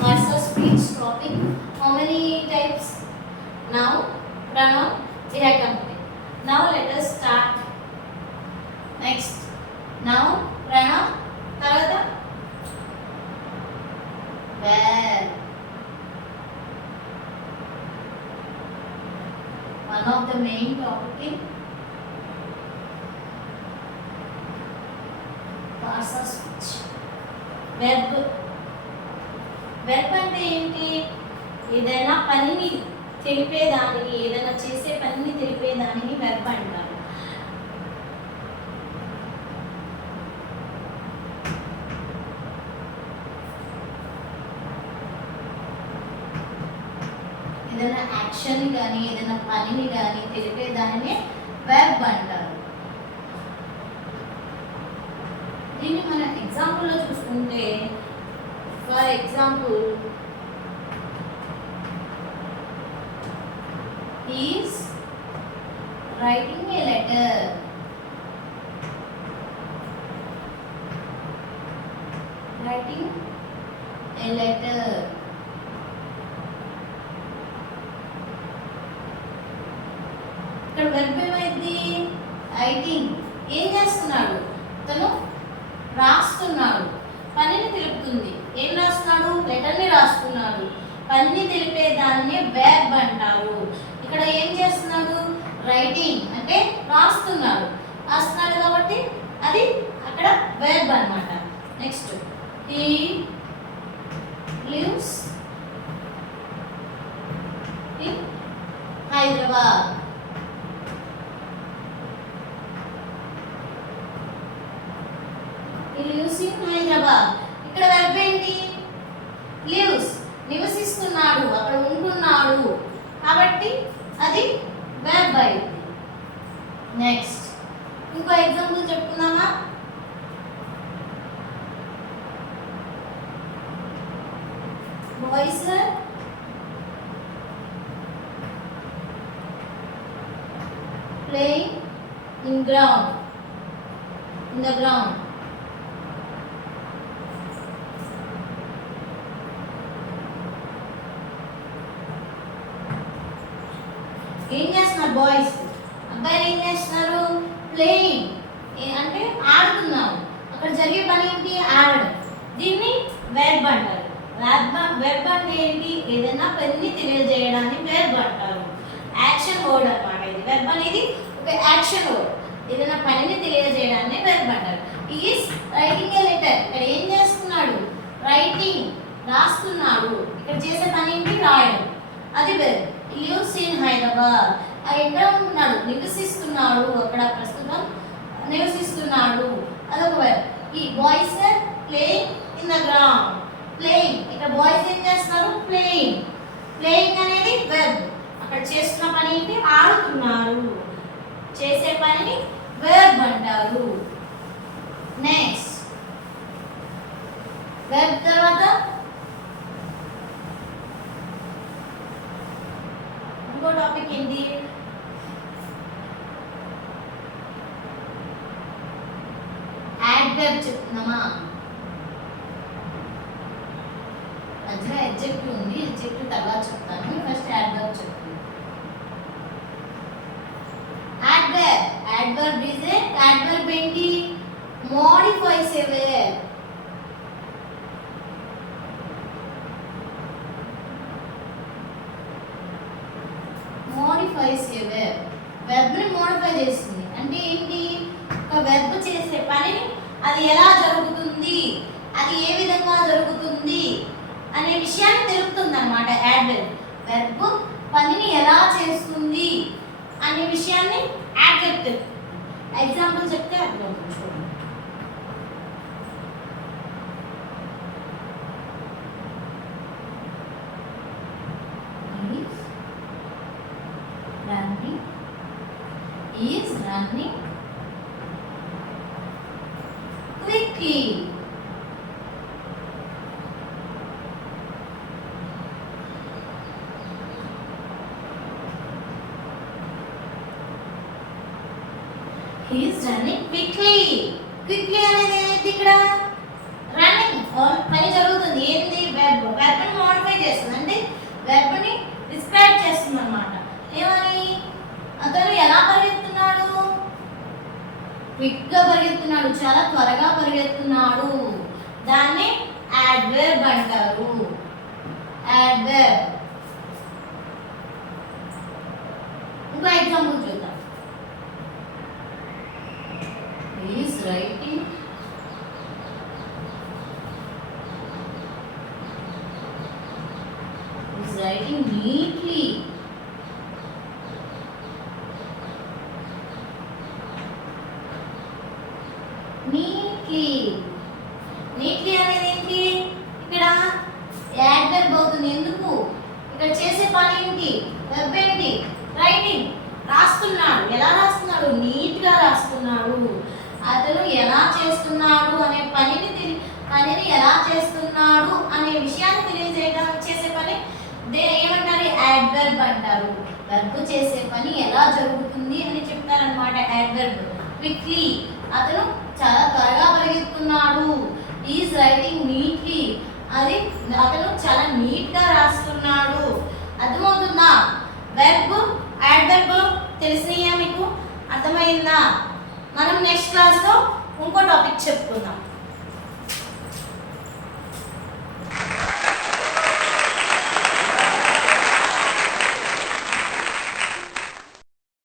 parts of speech topic. How many types? Noun, pronoun, we have completed. Now let us start. Next, noun, pronoun, tarvata verb. One of the main topic in parts of speech. Verb. Verb అంటే ఏంటి? ఏదైనా పనిని తెలిపేదానికి, ఏదైనా చేసే పనిని తెలిపేదానికి వెర్బ్ అంటారు. ఏదైనా యాక్షన్ కానీ ఏదైనా పనిని కానీ తెలిపేదానిని వెర్బ్ అంటారు. దీన్ని మన ఎగ్జాంపుల్లో చూసుకుంటే, for example, is writing A letter. Writing ఏ లెటర్. ఇక్కడ వెర్బ్ ఏమైంది? రైటింగ్. ఏం చేస్తున్నాడు? తను రాస్తున్నాడు. పనిని తెలుపుతుంది. ఏం రాస్తున్నాడు? లెటర్ని రాస్తున్నాడు. పనిని తెలిపే దాన్ని వెర్బ్ అంటారు. ఇక్కడ ఏం చేస్తున్నాడు? రైటింగ్ అంటే రాస్తున్నాడు. రాస్తున్నాడు కాబట్టి అది అక్కడ వెర్బ్ అన్నమాట. Next, he lives in Hyderabad. He lives in Hyderabad. ఇక్కడ వెర్బ్ ఏంటి? lives, నివసిస్తున్నాడు, అక్కడ ఉంటున్నాడు. కాబట్టి అది వెర్బ్ అయింది. నెక్స్ట్, ఇంకో ఎగ్జాంపుల్ చెప్పుకుందామా? Boys playing in the ground. ఏం చేస్తున్నారు బాయ్స్? అబ్బాయిలు ఏం చేస్తున్నారు? ప్లేయింగ్ అంటే ఆడుతున్నారు. అక్కడ జరిగే పని ఏంటి? ఆడడం. దీన్ని వెర్బ్ అంటారు. వెర్బ్ అంటే ఏంటి? ఏదైనా పనిని తెలియజేయడాన్ని వెర్బ్ అంటారు. యాక్షన్ వర్డ్ అన్నమాట ఇది. వెర్బ్ అనేది ఒక యాక్షన్ వర్డ్. ఏదైనా పనిని తెలియజేయడాన్ని వెర్బ్ అంటారు. ఈస్ రైటింగ్ ఏ లెటర్. ఇక్కడ ఏం చేస్తున్నాడు? రైటింగ్, రాస్తున్నాడు. ఇక్కడ చేసే పని ఏంటి? రాయడం. అది వెర్బ్. Lives in Hyderabad. ఎక్కడ ఉంటున్నాడు? నివసిస్తున్నాడు. అక్కడ ప్రస్తుతం నివసిస్తున్నాడు. అదొక వెర్బ్. ఈ boys playing in the ground. Playing, ఇక్కడ బాయ్స్ ఏం చేస్తున్నారు? ప్లేయింగ్. ప్లేయింగ్ అనేది వెర్బ్. అక్కడ చేస్తున్న పని ఏంటి? ఆడుతున్నారు. చేసే పనిని వెర్బ్ అంటారు. నెక్స్ట్, వెర్బ్ తర్వాత ఇంకో టాపిక్ ఏంటి? యాడ్వర్బ్ చెప్తున్నామా? మధ్యలో అడ్జెక్టివ్ ఉంది. అడ్జెక్టివ్ తర్వాత చెప్తాను. ఫస్ట్ యాడ్వర్బ్ చెప్తాను. Adverb is a adverb ఏంటి? modifies a verb. modifies a verb. verb ని మోడిఫై చేస్తుంది. అంటే ఏంటి? ఒక వెర్బ్ చేసే పనిని అది ఎలా జరుగుతుంది, అది ఏ విధంగా జరుగుతుంది అనే విషయాన్ని తెలుపుతుంది అన్నమాట యాడ్వర్బ్. వెర్బ్ పనిని ఎలా చేస్తుంది అనే విషయాన్ని యాడ్వర్బ్ తెలుపుతుంది. ఎగ్జాంపుల్ చెప్తే అర్థమవుతుంది. చూడండి, is running quickly. He is running quickly. Quickly అనేది ఏంటి? ఇక్కడ రన్నింగ్ పని జరుగుతుంది. ఏంది? వెర్బ్. క్విక్గా పరిగెత్తున్నాడు, చాలా త్వరగా పరిగెత్తున్నాడు. దాన్ని యాడ్వర్బ్ అంటారు. యాడ్వర్బ్. ఇంకో ఎగ్జాంపుల్ చూద్దాం. Is writing neatly. నీట్లీ అనేది ఏంటి? ఇక్కడ యాడ్వర్బ్ అవుతుంది. ఎందుకు? ఇక్కడ చేసే పని ఏంటి? వెర్బ్ ఏంటి? రైటింగ్. రాస్తున్నాడు. ఎలా రాస్తున్నాడు? నీట్ గా రాస్తున్నాడు. అతను ఎలా చేస్తున్నాడు అనే పనిని ఎలా చేస్తున్నాడు అనే విషయాన్ని తెలియజేయడం చేసే పని ఏమంటారు? యాడ్వర్బ్ అంటారు. వెర్బ్ చేసే పని ఎలా జరుగుతుంది అని చెప్తారనమాట యాడ్వర్బ్. క్విక్లీ, అతను చాలా త్వరగా పరిగెత్తున్నాడు. ఈజ్ రైటింగ్ నీట్లీ, అది అతను చాలా నీట్ గా రాస్తున్నాడు. అర్థమవుతుందా? వెర్బ్ యాడ్వర్బ్ తెలిసినాయా మీకు? అర్థమైందా? మనం నెక్స్ట్ క్లాస్లో ఇంకో టాపిక్ చెప్పుకుందాం.